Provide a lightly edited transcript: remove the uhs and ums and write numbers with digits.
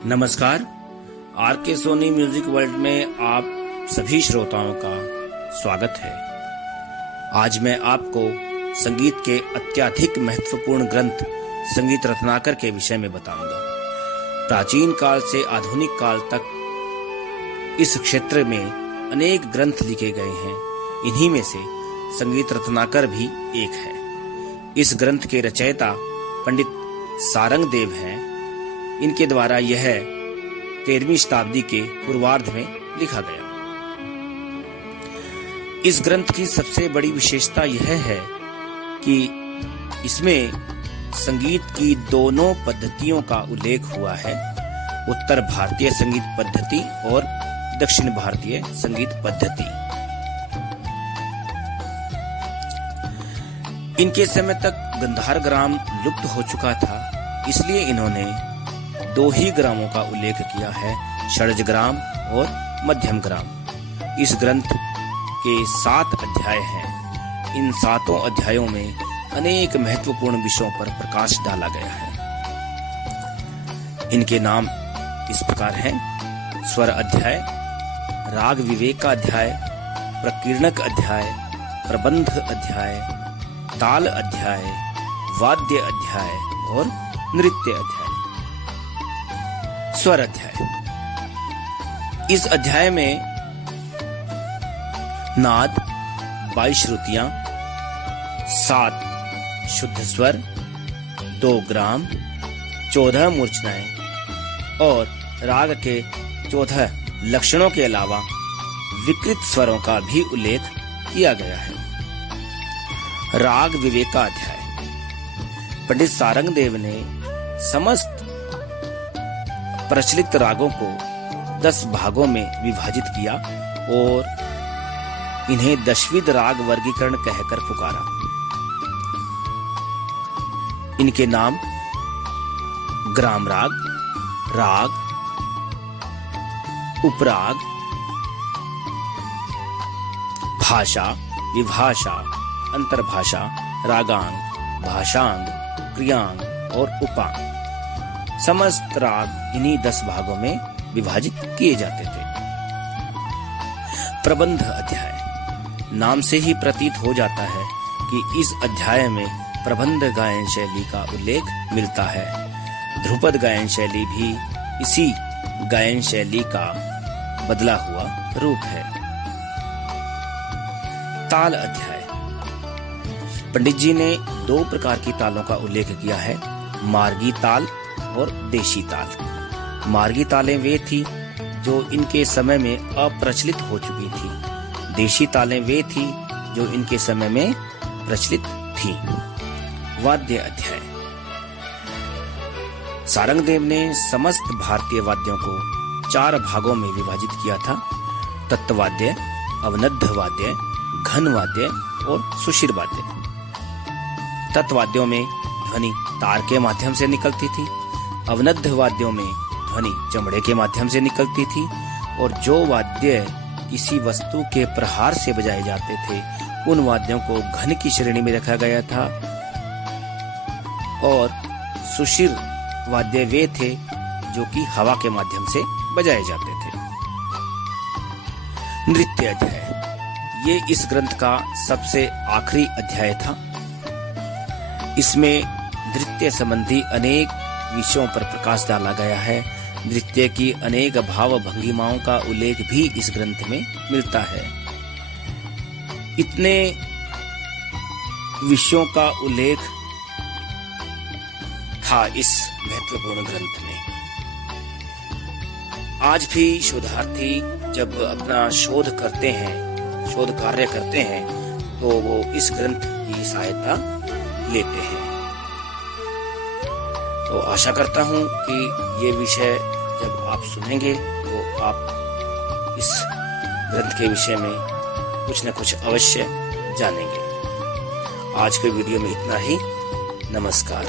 नमस्कार। आर के Soni music world में आप सभी श्रोताओं का स्वागत है। आज मैं आपको संगीत के अत्यधिक महत्वपूर्ण ग्रंथ संगीत रत्नाकर के विषय में बताऊंगा। प्राचीन काल से आधुनिक काल तक इस क्षेत्र में अनेक ग्रंथ लिखे गए हैं। इन्हीं में से संगीत रत्नाकर भी एक है। इस ग्रंथ के रचयिता पंडित सारंग देव हैं। इनके द्वारा यह 13वीं शताब्दी के पूर्वार्ध में लिखा गया। इस ग्रंथ की सबसे बड़ी विशेषता यह है कि इसमें संगीत की दोनों पद्धतियों का उल्लेख हुआ है, उत्तर भारतीय संगीत पद्धति और दक्षिण भारतीय संगीत पद्धति। इनके समय तक गंधार ग्राम लुप्त हो चुका था, इसलिए इन्होंने दो ही ग्रामों का उल्लेख किया है, षड्ज ग्राम और मध्यम ग्राम। इस ग्रंथ के 7 अध्याय हैं। इन 7 अध्यायों में अनेक महत्वपूर्ण विषयों पर प्रकाश डाला गया है। इनके नाम इस प्रकार हैं: स्वर अध्याय, राग विवेक का अध्याय, प्रकीर्णक अध्याय, प्रबंध अध्याय, ताल अध्याय, वाद्य अध्याय और नृत्य अध्याय। स्वर अध्याय। इस अध्याय में नाद, 22 श्रुतियां, 7 शुद्ध स्वर, 2 ग्राम, 14 मूर्छनाएं और राग के 14 लक्षणों के अलावा विकृत स्वरों का भी उल्लेख किया गया है। राग विवेक का अध्याय। पंडित सारंग देव ने समस्त प्रचलित रागों को 10 भागों में विभाजित किया और इन्हें दशविध राग वर्गीकरण कहकर पुकारा। इनके नाम ग्राम राग, राग, उपराग, भाषा, विभाषा, अंतर्भाषा, रागांग, भाषांग, क्रियांग और उपांग। समस्त राग इन्हीं 10 भागों में विभाजित किए जाते थे। प्रबंध अध्याय। नाम से ही प्रतीत हो जाता है कि इस अध्याय में प्रबंध गायन शैली का उल्लेख मिलता है। ध्रुपद गायन शैली भी इसी गायन शैली का बदला हुआ रूप है। ताल अध्याय। पंडित जी ने 2 प्रकार की तालों का उल्लेख किया है, मार्गी ताल और देशी ताल। मार्गी तालें वे थी जो इनके समय में अप्रचलित हो चुकी थी। देशी तालें वे थी जो इनके समय में प्रचलित थी। वाद्य अध्याय। सारंग देव ने समस्त भारतीय वाद्यों को 4 भागों में विभाजित किया था: तत्वाद्य, अवनद्ध वाद्य, घन वाद्य और सुशिर वाद्य। तत्वाद्यों में ध्वनि तार के माध्यम से निकलती थी, अवनद्ध वाद्यों में ध्वनि चमड़े के माध्यम से निकलती थी और जो वाद्य किसी वस्तु के प्रहार से बजाए जाते थे उन वाद्यों को घन की श्रेणी में रखा गया था। और सुशिर वाद्य वे थे जो कि हवा के माध्यम से बजाए जाते थे। नृत्य अध्याय। ये इस ग्रंथ का सबसे आखिरी अध्याय था। इसमें नृत्य संबंधी अनेक विषयों पर प्रकाश डाला गया है। नृत्य की अनेक भाव भंगिमाओं का उल्लेख भी इस ग्रंथ में मिलता है। इतने विषयों का उल्लेख था इस महत्वपूर्ण ग्रंथ में। आज भी शोधार्थी जब अपना शोध करते हैं, शोध कार्य करते हैं, तो वो इस ग्रंथ की सहायता लेते हैं। तो आशा करता हूं कि ये विषय जब आप सुनेंगे तो आप इस ग्रंथ के विषय में कुछ न कुछ अवश्य जानेंगे। आज के वीडियो में इतना ही। नमस्कार।